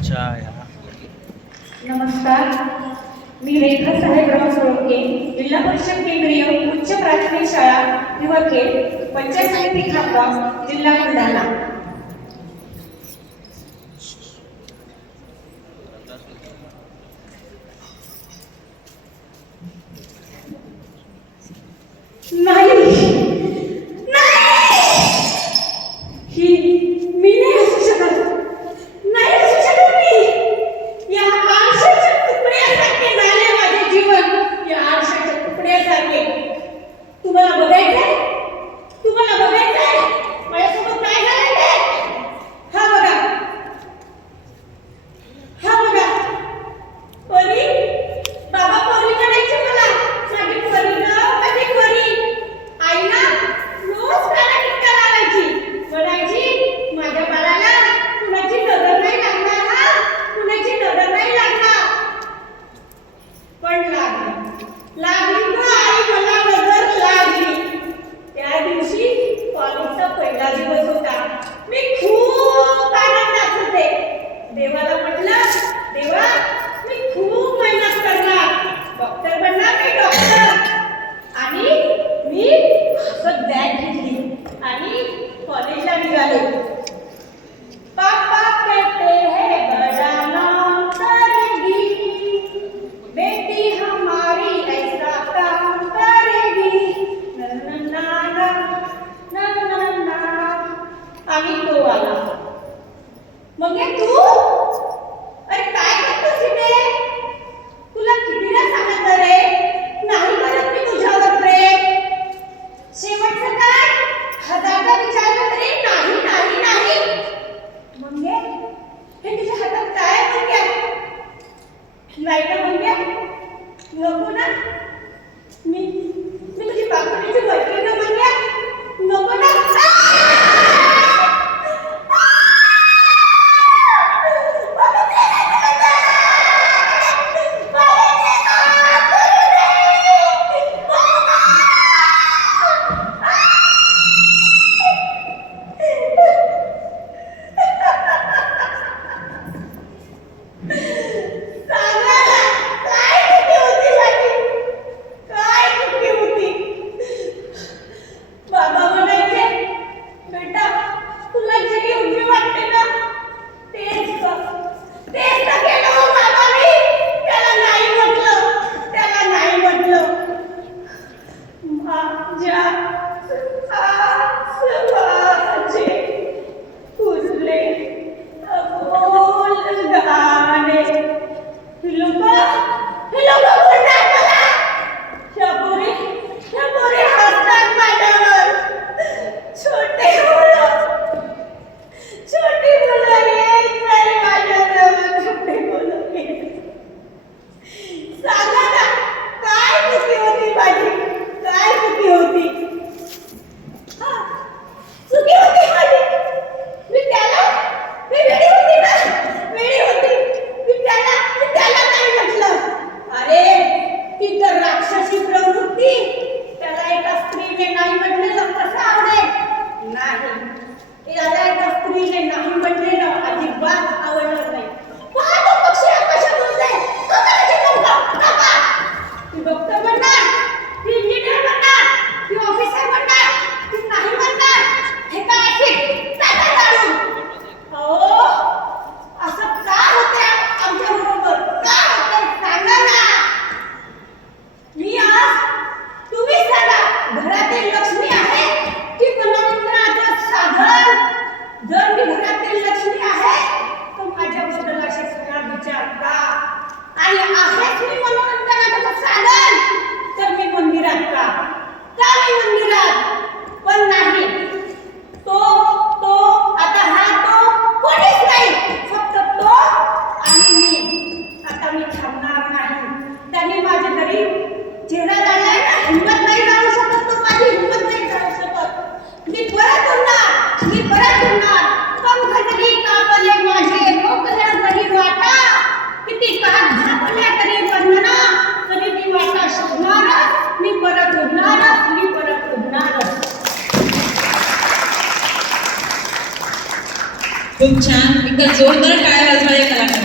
अच्छा ह्या नमस्कार, मी रेखा साहेबराव सोळके, जिल्हा परिषद केंद्रीय उच्च प्राथमिक शाळा युवखेड, पंचायत समिती खामगाव, जिल्हा बुलढाणा. नाही, ही मी नाही असू शकत. नाही असू शकत मी. या आरशाच्या तुकड्यासारखे झाले माझे जीवन. या आरशाच्या तुकड्यासारखे. तुम्हाला बघायचंय? तुम्हाला बघायचंय माझ्यासोबत काय झालं ते? हा बघा, हा बघा. परी, बाबा परी म्हणायचे मला. माझी परी ना, माझी परी. आई ना रोज त्याला टिक्का लावायची. म्हणायची माझ्या बाळाला कुणाची नजर नाही लागणार, हा, कुणाची नजर नाही लागणार. पण लागली, लागली ना आई, मला नजर लागली. त्या दिवशी कॉलेजचा पहिला दिवस होता. मी खूप आनंदात होते. देवाला म्हटलं, देवा मी खूप मेहनत करणार, डॉक्टर बनणार, मी डॉक्टर. आणि मी हसत बॅग घेतली आणि कॉलेजला निघाले. पापा कहते हैं बड़ा नाम करेगी, बेटी हमारी ऐसा काम करेगी. आणि तो आला. मग हे तू, अरे काय करतोस इथे? तुला कितीदा सांगितलं रे, नाही करत मी तुझ्यावर प्रेम. शेवटचं काय? हजारदा विचारलं तरी नाही नाही नाही. मग हे तुझ्या हातात काय आहे मंग्या? नाही ना मंग्या, नको ना. मी तुझी बापणीची मैत्रीण ना मंग्या, नको ना. काय चुकी खूप छान, एकदा जोरदार टाळ्या वाजवा या कलाकारांसाठी.